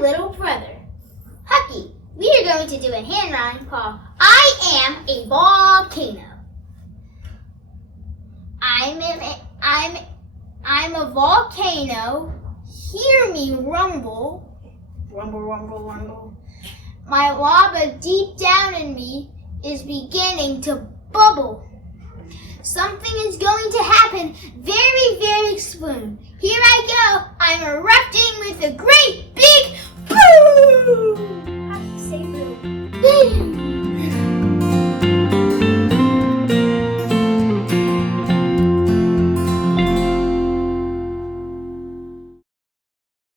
little brother. Hucky, we are going to do a hand rhyme called I am a volcano. I'm a volcano. Hear me rumble. Rumble, rumble, rumble. My lava deep down in me is beginning to bubble. Something is going to happen very, very soon. Here I go. I'm erupting with a